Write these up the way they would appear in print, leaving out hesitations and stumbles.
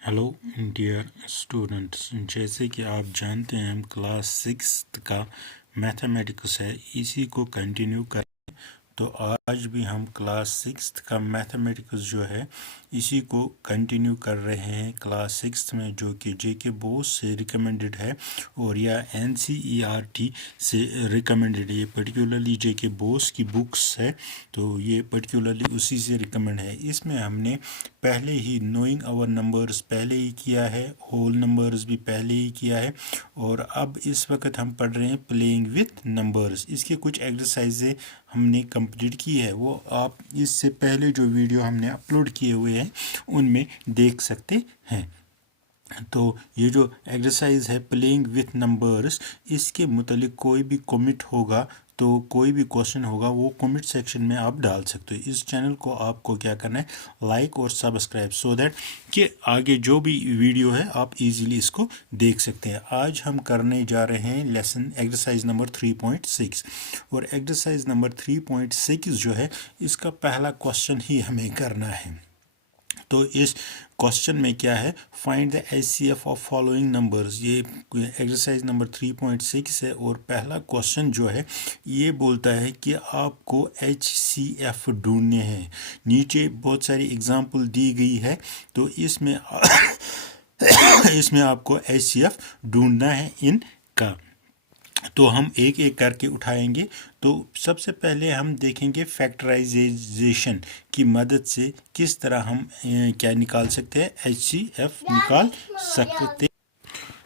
Hello dear students, जैसे कि आप जानते हैं हम क्लास 6 का मैथमेटिक्स है, इसी को कंटिन्यू कर। तो आज भी हम क्लास 6 का मैथमेटिक्स जो है इसी को कंटिन्यू कर रहे हैं क्लास 6 में, जो कि जेके बोस से रिकमेंडेड है और या एनसीईआरटी से रिकमेंडेड है। ये पर्टिकुलरली जेके बोस की बुक्स है, तो ये पर्टिकुलरली उसी से रिकमेंड है। इसमें हमने पहले ही नोइंग आवर नंबर्स पहले ही किया है, होल नंबर्स भी पहले ही किया है, और अब इस वक्त हम पढ़ रहे हैं प्लेइंग विथ नंबर्स। इसके कुछ एक्सरसाइजें हमने कंप्लीट की है, वो आप इससे पहले जो वीडियो हमने अपलोड किए हुए हैं उनमें देख सकते हैं। तो ये जो एक्सरसाइज है प्लेइंग विथ नंबर्स, इसके मुतालिक कोई भी कमेंट होगा तो कोई भी क्वेश्चन होगा वो कमेंट सेक्शन में आप डाल सकते हो। इस चैनल को आपको क्या करना है, लाइक और सब्सक्राइब, सो दैट कि आगे जो भी वीडियो है आप इजीली इसको देख सकते हैं। आज हम करने जा रहे हैं लेसन एक्सरसाइज नंबर 3.6, और एक्सरसाइज नंबर 3.6 जो है इसका पहला क्वेश्चन ही हमें करना है। तो इस क्वेश्चन में क्या है, find the HCF of following numbers. ये एक्सरसाइज नंबर 3.6 है, और पहला क्वेश्चन जो है ये बोलता है कि आपको एचसीएफ ढूंढने हैं। नीचे बहुत सारी एग्जांपल दी गई है, तो इसमें इसमें आपको एचसीएफ ढूंढना है इनका। तो हम एक एक करके उठाएंगे। तो सबसे पहले हम देखेंगे फैक्टराइजेशन की मदद से किस तरह हम क्या निकाल सकते हैं, एचसीएफ निकाल सकते।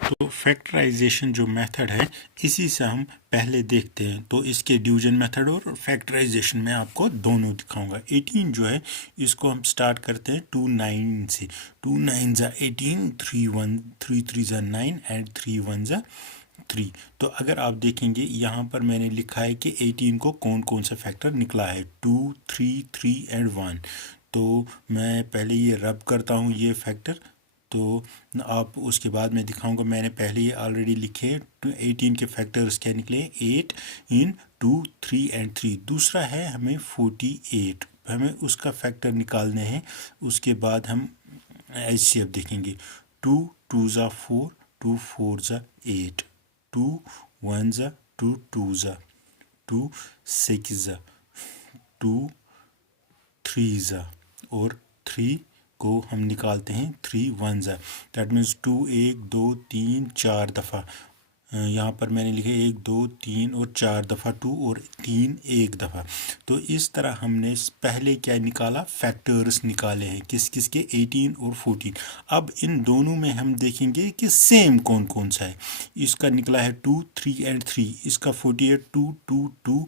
तो फैक्टराइजेशन जो मेथड है इसी से हम पहले देखते हैं। तो इसके डिवीजन मेथड और फैक्टराइजेशन में आपको दोनों दिखाऊंगा। 18 जो है इसको हम स्टार्ट करते हैं 2 9 से। 2 9 ज़ा 18, 3 1 3 3 ज़ा 9 एंड 3 1 ज़ा 3। तो अगर आप देखेंगे यहाँ पर मैंने लिखा है कि 18 को कौन कौन सा फैक्टर निकला है, 2 3 3 एंड 1। तो मैं पहले ये रब करता हूँ ये फैक्टर, तो आप उसके बाद मैं दिखाऊंगा। मैंने पहले ही ऑलरेडी लिखे 18 के फैक्टर्स क्या निकले, 8 इन 2 3 एंड 3। दूसरा है हमें 48, हमें उसका फैक्टर निकालने हैं। उसके बाद हम एचसीएफ देखेंगे, 2 2 ज़ा 4, 2 4 ज़ा 8, 2 1 ज़ा 2 2 ज़ा 2, 6 ज़ा 2, 3 ज़ा, और 3 को हम निकालते हैं 3 1 ज़ा। दैट मीन्स 2 1 2 3 4 दफ़ा। यहाँ पर मैंने लिखे 1 2 3 और 4 दफ़ा 2 और 3 1 दफ़ा। तो इस तरह हमने पहले क्या निकाला, फैक्टर्स निकाले हैं किस किस के, 18 और 14। अब इन दोनों में हम देखेंगे कि सेम कौन कौन सा है। इसका निकला है 2 3 एंड 3, इसका 48 2 2 2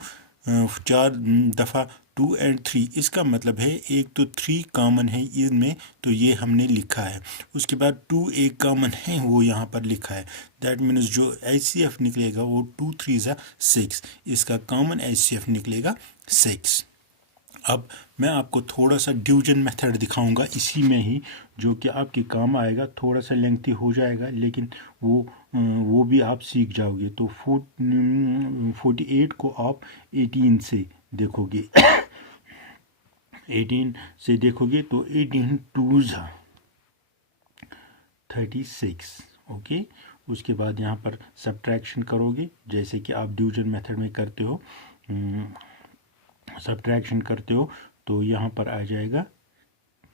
4 दफ़ा 2 एंड 3। इसका मतलब है एक तो 3 कॉमन है इनमें, तो ये हमने लिखा है। उसके बाद 2 एक कॉमन है, वो यहाँ पर लिखा है। दैट मीन्स जो एचसीएफ निकलेगा वो 2 3 ज़ा 6, इसका कॉमन एचसीएफ निकलेगा 6। अब मैं आपको थोड़ा सा डिवीजन मेथड दिखाऊंगा इसी में ही, जो कि आपके काम आएगा। थोड़ा सा लेंथी हो जाएगा लेकिन वो भी आप सीख जाओगे। तो 48 को आप 18 से देखोगे 18 से देखोगे तो 18 2 ज़ा 36, ओके। उसके बाद यहाँ पर सब्ट्रैक्शन करोगे जैसे कि आप डिवीजन मेथड में करते हो। सब्ट्रैक्शन करते हो तो यहाँ पर आ जाएगा,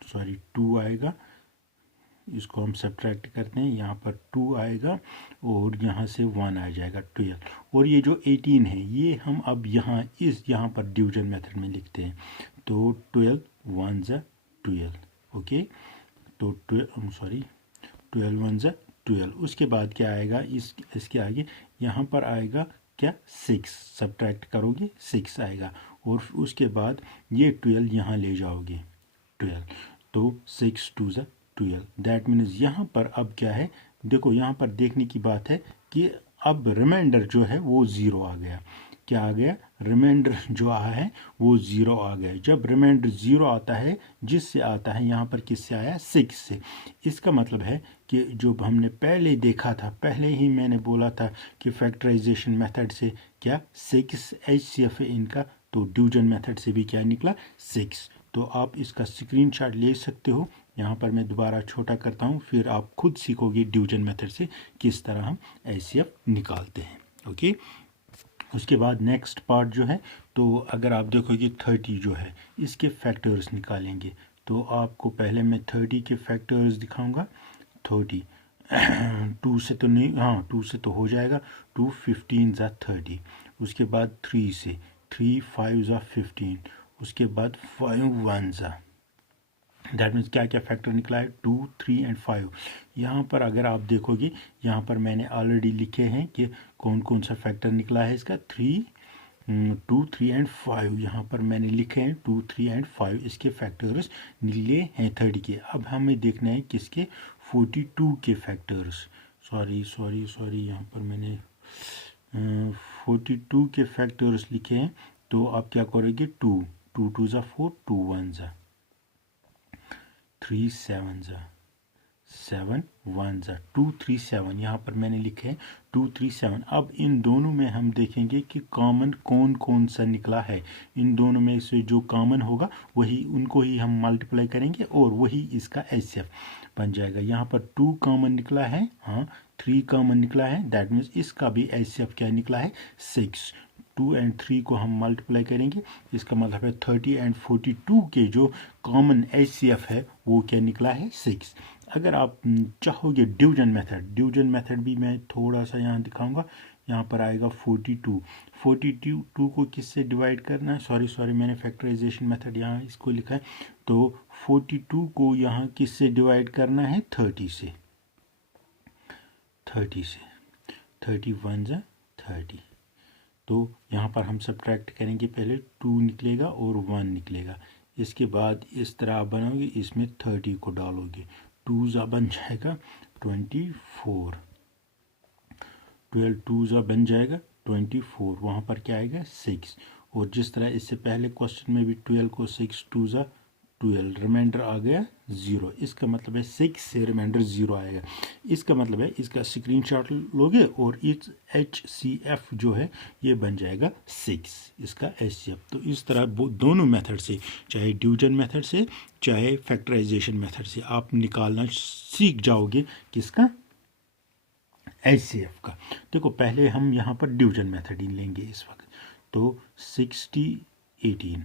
सॉरी 2 आएगा, इसको हम सब्ट्रैक्ट करते हैं, यहाँ पर 2 आएगा और यहाँ से 1 आ जाएगा 12। और ये जो 18 है ये हम अब यहाँ पर डिवीजन मेथड में लिखते हैं। तो 12 1 ज़ा 12, ओके। तो 12 1 ज़ा 12। उसके बाद क्या आएगा, इसके आगे यहाँ पर आएगा क्या, 6। सब्ट्रैक्ट करोगे 6 आएगा, और उसके बाद ये 12 यहाँ ले जाओगे 12। तो 6 2 ज़ा 12। दैट मीन्स यहाँ पर अब क्या है, देखो यहाँ पर देखने की बात है कि अब रिमाइंडर जो है वो 0 आ गया। क्या आ गया, रिमाइंडर जो आया है वो 0 आ गया। जब रिमाइंडर 0 आता है, जिससे आता है यहाँ पर किससे आया, 6 से। इसका मतलब है कि जो हमने पहले देखा था, पहले ही मैंने बोला था कि फैक्टराइजेशन मेथड से क्या 6 एचसीएफ है इनका, तो डिवीजन मेथड से भी क्या निकला 6। तो आप इसका स्क्रीनशॉट ले सकते हो, यहाँ पर मैं दोबारा छोटा करता हूँ, फिर आप खुद सीखोगे डिवीजन मेथड से किस तरह हम एचसीएफ निकालते हैं। ओके, उसके बाद नेक्स्ट पार्ट जो है, तो अगर आप देखोगे 30 जो है इसके फैक्टर्स निकालेंगे, तो आपको पहले मैं 30 के फैक्टर्स दिखाऊंगा। 30 2 से तो नहीं, हाँ 2 से तो हो जाएगा, 2 15 ज़ा 30, उसके बाद 3 से, 3 5 ज़ा 15, उसके बाद 5 1 ज़ा, दैट मीन्स क्या क्या फैक्टर निकला है, 2 3 एंड 5। यहाँ पर अगर आप देखोगे, यहाँ पर मैंने ऑलरेडी लिखे हैं कि कौन कौन सा फैक्टर निकला है इसका, 3 2 3 एंड 5, यहाँ पर मैंने लिखे हैं 2 3 एंड 5 इसके फैक्टर्स निकले हैं 30 के। अब हमें देखना है किसके, 42 के फैक्टर्स, सॉरी यहाँ पर मैंने 42 के फैक्टर्स लिखे हैं। तो आप क्या करोगे, 2 2 2 ज़ा 4, 2 1 ज़ा 3 7 ज़ा 7 1 ज़ा 2 3 7, यहाँ पर मैंने लिखे हैं 2 3 7। अब इन दोनों में हम देखेंगे कि कॉमन कौन कौन सा निकला है। इन दोनों में से जो कॉमन होगा वही, उनको ही हम मल्टीप्लाई करेंगे और वही इसका एचसीएफ बन जाएगा। यहाँ पर 2 कॉमन निकला है, हाँ 3 कॉमन निकला है, दैट मीन्स इसका भी एचसीएफ क्या निकला है, 6। 2 एंड 3 को हम मल्टीप्लाई करेंगे, इसका मतलब है 30 एंड 42 के जो कॉमन एचसीएफ है वो क्या निकला है, 6। अगर आप चाहोगे डिवीजन मेथड भी मैं थोड़ा सा यहाँ दिखाऊंगा। यहाँ पर आएगा 42 को किससे डिवाइड करना है, सॉरी मैंने फैक्टराइजेशन मेथड यहाँ इसको लिखा है। तो 42 को यहाँ किससे डिवाइड करना है, 30 से, 31 ज़ा 30। तो यहाँ पर हम सब्ट्रैक्ट करेंगे, पहले 2 निकलेगा और 1 निकलेगा, इसके बाद इस तरह आप बनाओगे, इसमें 30 को डालोगे, 2 ज़ा बन जाएगा 24, 12 2 ज़ा बन जाएगा 24, वहाँ पर क्या आएगा 6। और जिस तरह इससे पहले क्वेश्चन में भी 12 को 6 2 ज़ा 12, रिमाइंडर आ गया 0, इसका मतलब है 6 से रिमाइंडर 0 आएगा। इसका मतलब है इसका स्क्रीनशॉट लोगे और इस HCF जो है ये बन जाएगा 6 इसका HCF। तो इस तरह दोनों मेथड से, चाहे डिवीजन मेथड से चाहे फैक्टराइजेशन मेथड से, आप निकालना सीख जाओगे किसका, HCF का। देखो पहले हम यहाँ पर डिवीजन मेथड ही लेंगे इस वक्त। तो 60 18,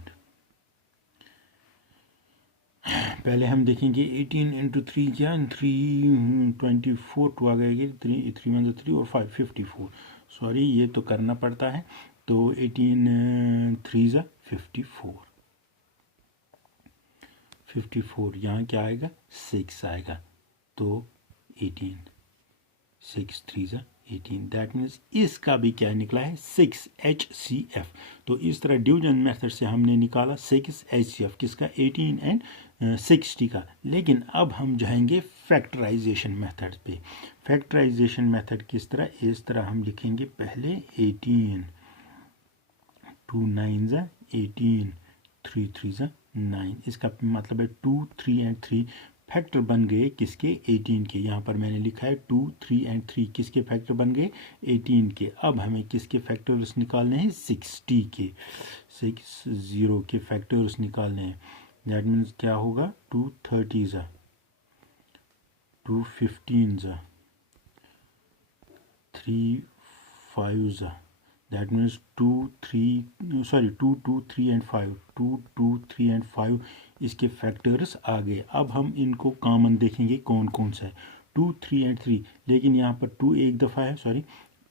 पहले हम देखेंगे 18 इंटू 3 क्या, 3 24, 2 आ गएगी, 3 1 3 और 5 54, सॉरी ये तो करना पड़ता है। तो 18 3 ज़ा 54, यहाँ क्या आएगा 6 आएगा, तो 18 6 3 ज़ा 18, दैट मीन्स इसका भी क्या निकला है, 6 HCF। तो इस तरह डिवीजन मेथड से हमने निकाला 6 HCF किसका, 18 एंड 60 का। लेकिन अब हम जाएंगे फैक्टराइजेशन मेथड पे। फैक्टराइजेशन मेथड किस तरह, इस तरह हम लिखेंगे, पहले 18 2 9 ज़ा 18, 3 3 ज़ा 9, इसका मतलब है 2 3 एंड 3 फैक्टर बन गए किसके, 18 के। यहाँ पर मैंने लिखा है 2 3 एंड 3 किसके फैक्टर बन गए, 18 के। अब हमें किसके फैक्टर्स निकालने हैं, 60 के, 60 के फैक्टर्स निकालने हैं। दैट मीन्स क्या होगा, 2 30 ज़ा 2 15 ज़ा 3 5 ज़ा, दैट मीन्स 2 2 3 एंड 5, 2 2 3 एंड 5 इसके फैक्टर्स आ गए। अब हम इनको कॉमन देखेंगे कौन कौन सा है, 2 3 एंड 3, लेकिन यहाँ पर 2 एक दफ़ा है,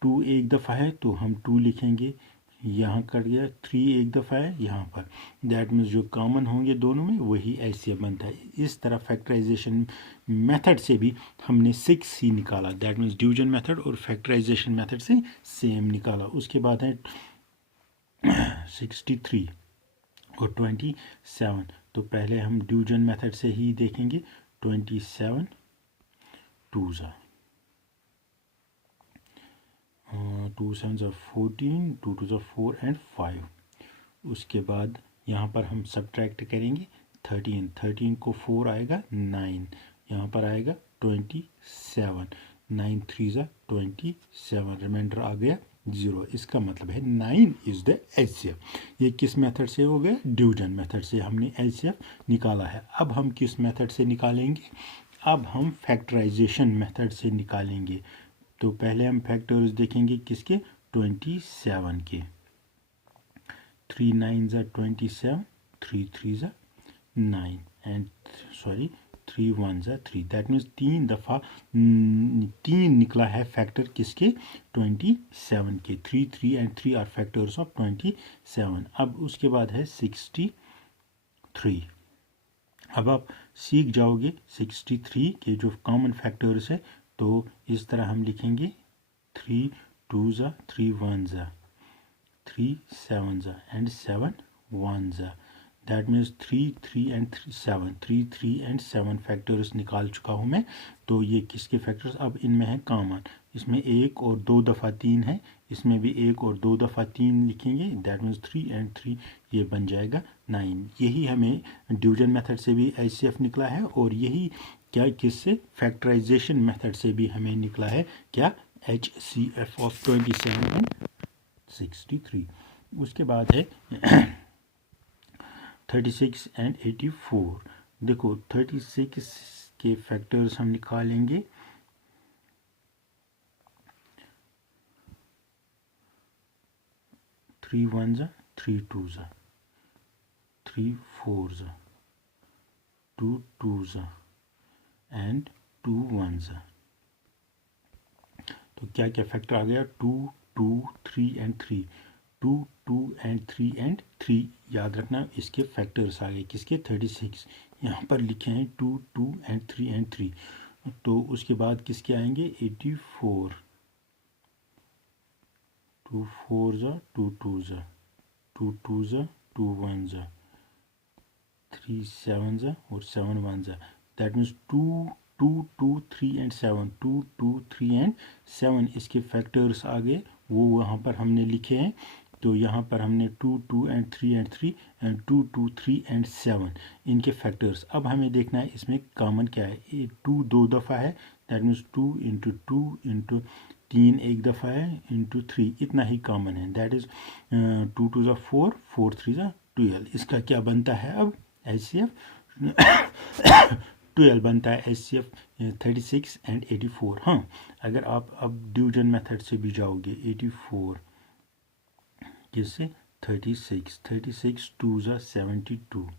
2 एक दफ़ा है तो हम 2 लिखेंगे, यहाँ कट गया, 3 एक दफ़ा है यहाँ पर, दैट मीन्स जो कॉमन होंगे दोनों में वही ऐसे बनता है। इस तरह फैक्टराइजेशन मेथड से भी हमने 6 ही निकाला, दैट मीन्स डिवीजन मेथड और फैक्टराइजेशन मेथड से सेम निकाला। उसके बाद है 63 और 27, तो पहले हम डिवीजन मेथड से ही देखेंगे, 27 2 ज़ा 2 7 ज़ा 14, 2 2 ज़ा 4 एंड 5। उसके बाद यहाँ पर हम सब्ट्रैक्ट करेंगे, 13 को 4 आएगा 9, यहाँ पर आएगा 27, 9 3 ज़ा 27, रिमाइंडर आ गया 0। इसका मतलब है 9 इज द HCF। ये किस मेथड से हो गया? डिवीजन मेथड से हमने HCF निकाला है। अब हम किस मेथड से निकालेंगे? अब हम फैक्टराइजेशन मेथड से निकालेंगे। तो पहले हम फैक्टर्स देखेंगे किसके? 27 के। 3 9 ज़ा 27, 3 3 ज़ा 9 एंड 3 1 ज़ा 3। दैट मीन्स 3 दफ़ा 3 निकला है फैक्टर किसके? 27 के। 3 3 एंड 3 आर फैक्टर्स ऑफ 27। अब उसके बाद है 63। अब आप सीख जाओगे 63 के जो कॉमन फैक्टर्स है। तो इस तरह हम लिखेंगे 3 2 ज़ा 3 1 ज़ा 3 7 ज़ा एंड 7 1 ज़ा। That means 3 3 and 7, 3 3 and 7 factors निकाल चुका हूँ मैं। तो ये किसके फैक्टर्स? अब इनमें है कॉमन। इसमें 1 और 2 दफ़ा 3 है, इसमें भी 1 और 2 दफ़ा 3 लिखेंगे। दैट मीन्स 3 एंड 3, ये बन जाएगा 9। यही हमें डिवीजन मेथड से भी HCF निकला है, और यही क्या किससे? फैक्टराइजेशन मेथड से भी हमें निकला है क्या? HCF of 27 and 63। उसके बाद है 36 एंड 84। देखो 36 के फैक्टर्स हम निकालेंगे। 3 1 ज़ा 3 2 ज़ा 3 4 ज़ा 2 2 ज़ा एंड 2 1 ज़ा। तो क्या क्या फैक्टर आ गया? 2 2 3 एंड 3, 2 2 एंड 3 एंड 3। याद रखना इसके फैक्टर्स आ गए किसके? 36। यहाँ पर लिखे हैं 2 2 एंड 3 एंड 3। तो उसके बाद किसके आएंगे? 84। 2 4 ज़ा 2 2 ज़ा 2 2 ज़ा 2 1 ज़ा 3 7 ज़ा और 7 1 ज़ा। दैट मीन्स 2 2 2 3 एंड 7, 2 2 3 एंड 7 इसके फैक्टर्स आ गए, वो वहाँ पर हमने लिखे हैं। तो यहाँ पर हमने 2 2 एंड 3 एंड 3 एंड 2 2 3 एंड 7 इनके फैक्टर्स। अब हमें देखना है इसमें कॉमन क्या है। 2 2 दफ़ा है, दैट मीन्स 2 इंटू 2 इंटू 3 एक दफ़ा है, इंटू 3 इतना ही कॉमन है। दैट इज़ 2 2 ज़ा 4, 4 3 ज़ा 12। इसका क्या बनता है अब? HCF 12 बनता है। HCF 36 and 84। हाँ, अगर आप अब डिवीजन मेथड से भी जाओगे 84 किससे? 36 36 2 ज़ा 72।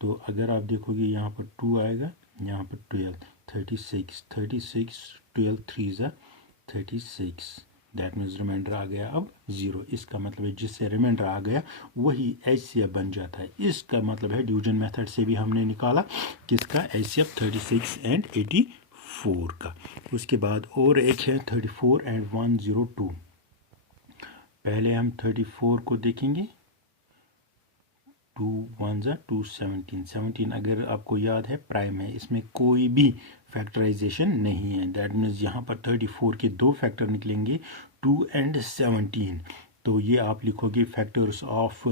तो अगर आप देखोगे यहाँ पर 2 आएगा, यहाँ पर 12, 36 36 12 3 ज़ा 36। दैट मीन्स रिमाइंडर आ गया अब 0। इसका मतलब है जिससे रिमाइंडर आ गया वही HCF बन जाता है। इसका मतलब है डिवीजन मेथड से भी हमने निकाला किसका? HCF 36 एंड 84 का। उसके बाद और एक है 34 एंड 102। पहले हम 34 को देखेंगे। 2 1 ज़ा 2 17, 17 अगर आपको याद है प्राइम है, इसमें कोई भी फैक्टराइजेशन नहीं है। दैट मीन्स यहाँ पर 34 के दो फैक्टर निकलेंगे, 2 एंड 17। तो ये आप लिखोगे factors of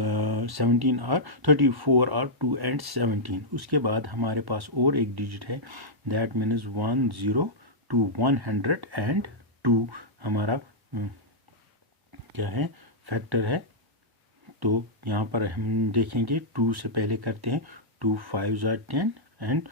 17 are 34 are 2 and 17। उसके बाद हमारे पास और एक डिजिट है, दैट मीन्स 102, 102 हमारा क्या है? फैक्टर है। तो यहाँ पर हम देखेंगे 2 से पहले करते हैं 2 5 ज़ा 10 एंड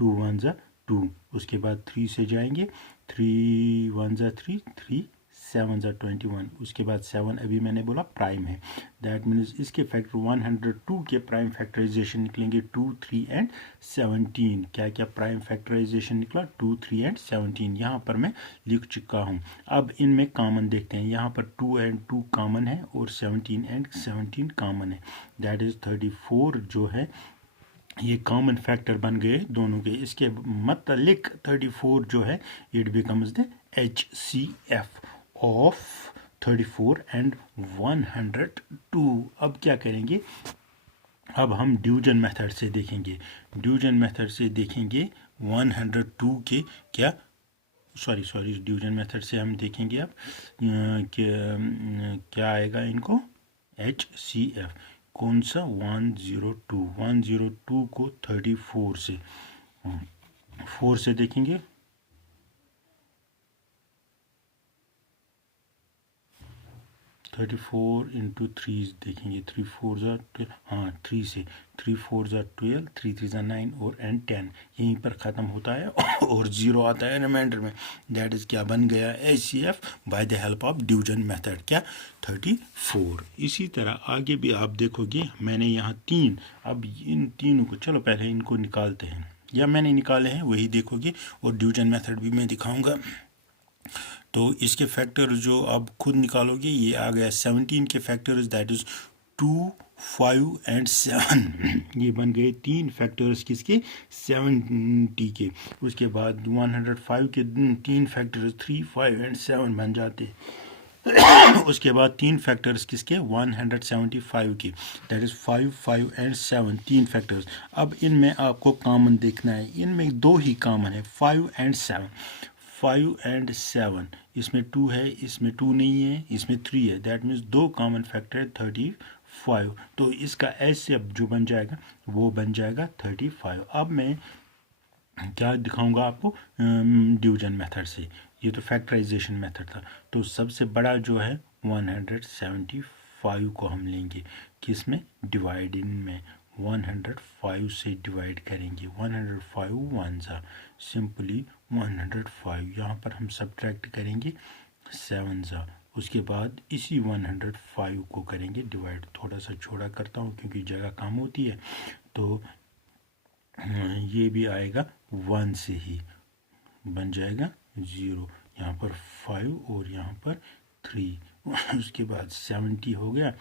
2 1 ज़ा 2। उसके बाद 3 से जाएंगे, 3 1 ज़ा 3, 3 7 ज़ा 21। उसके बाद 7 अभी मैंने बोला प्राइम है। दैट मीन्स इसके फैक्टर 102 के प्राइम फैक्टराइजेशन निकलेंगे 2 3 एंड 17। क्या क्या प्राइम फैक्टराइजेशन निकला? 2 3 एंड 17 यहाँ पर मैं लिख चुका हूँ। अब इनमें कॉमन देखते हैं। यहाँ पर 2 एंड 2 कॉमन है और 17 एंड 17 कॉमन है। दैट इज़ 34 जो है ये कॉमन फैक्टर बन गए दोनों के। इसके मतलब 34 जो है it becomes the HCF of 34 and 102। अब क्या करेंगे? अब हम डिवीजन मेथड से देखेंगे। डिवीजन मेथड से देखेंगे 102 के क्या सॉरी डिवीजन मेथड से हम देखेंगे अब क्या आएगा इनको? HCF कौन सा? 102 को 34 से 4 से देखेंगे 34 इंटू 3 देखेंगे, 3 4 ज़ा, हाँ 3 से 3 4 ज़ा 12, 3 3 ज़ा 9 और एंड 10 यहीं पर ख़त्म होता है और 0 आता है रिमाइंडर में। दैट इज़ क्या बन गया HCF by the help of division method, क्या 34। इसी तरह आगे भी आप देखोगे मैंने यहाँ 3, अब इन तीनों को चलो पहले इनको निकालते हैं, या मैंने निकाले हैं वही देखोगे और डिवीजन मेथड भी मैं दिखाऊंगा। तो इसके फैक्टर्स जो आप खुद निकालोगे, ये आ गया 17 के फैक्टर्स, दैट इज़ 2 5 एंड 7 ये बन गए 3 फैक्टर्स किसके 70 के। उसके बाद 105 के 3 फैक्टर्स 3 5 एंड 7 बन जाते। उसके बाद 3 फैक्टर्स किसके 175 के, दैट इज़ 5 5 एंड 7 3 फैक्टर्स। अब इनमें आपको कॉमन देखना है, इनमें 2 ही कॉमन है 5 एंड 7, 5 एंड 7, इसमें 2 है, इसमें 2 नहीं है, इसमें 3 है, दैट मीन्स 2 कॉमन फैक्टर है 35। तो इसका ऐसे अब जो बन जाएगा वो बन जाएगा 35। अब मैं क्या दिखाऊंगा आपको डिवीजन मेथड से, ये तो फैक्टराइजेशन मेथड था। तो सबसे बड़ा जो है 175 को हम लेंगे किस में डिवाइड में 105 से डिवाइड करेंगे, 105 वन सा सिंपली 105, यहाँ पर हम सब्ट्रैक्ट करेंगे 7 सा, उसके बाद इसी 105 को करेंगे डिवाइड। थोड़ा सा छोटा करता हूँ क्योंकि जगह कम होती है, तो ये भी आएगा 1 से ही बन जाएगा 0, यहाँ पर 5 और यहाँ पर 3 उसके बाद 70 हो गया,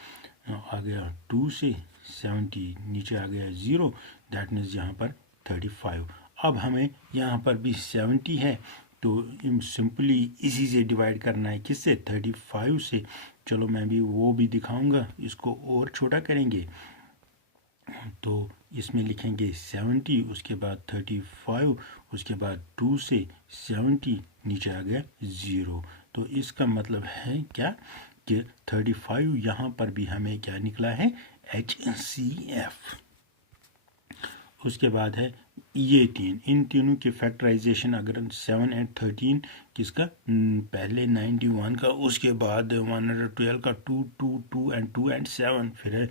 आ गया 2 से 70 नीचे आ गया 0, दैट मीन्स यहाँ पर 35। अब हमें यहाँ पर भी 70 है तो सिंपली इसी से डिवाइड करना है, किससे 35 से। चलो मैं भी वो भी दिखाऊंगा, इसको और छोटा करेंगे तो इसमें लिखेंगे 70, उसके बाद 35, उसके बाद 2 से 70 नीचे आ गया 0। तो इसका मतलब है क्या कि 35 यहाँ पर भी हमें क्या निकला है HCF। उसके बाद है ये 3, इन तीनों के फैक्टराइजेशन अगर 7 एंड 13 किसका पहले 91 का, उसके बाद 112 का 2 2 2 एंड 2 एंड 7, फिर है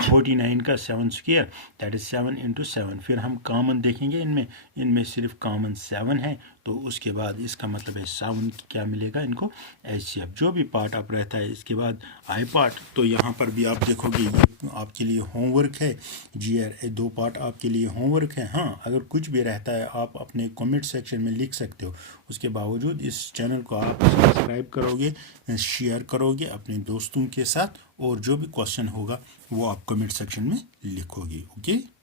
49 का 7 स्क्वायर, दैट इज 7 इंटू 7। फिर हम कॉमन देखेंगे इनमें सिर्फ कॉमन 7 है, तो उसके बाद इसका मतलब है 7 क्या मिलेगा इनको HCF। जो भी पार्ट आप रहता है इसके बाद आई पार्ट, तो यहाँ पर भी आप देखोगे ये आपके लिए होमवर्क है, GR 2 पार्ट आपके लिए होमवर्क है। हाँ, अगर कुछ भी रहता है आप अपने कमेंट सेक्शन में लिख सकते हो। उसके बावजूद इस चैनल को आप सब्सक्राइब करोगे, शेयर करोगे अपने दोस्तों के साथ, और जो भी क्वेश्चन होगा वो आप कमेंट सेक्शन में लिखोगे। ओके।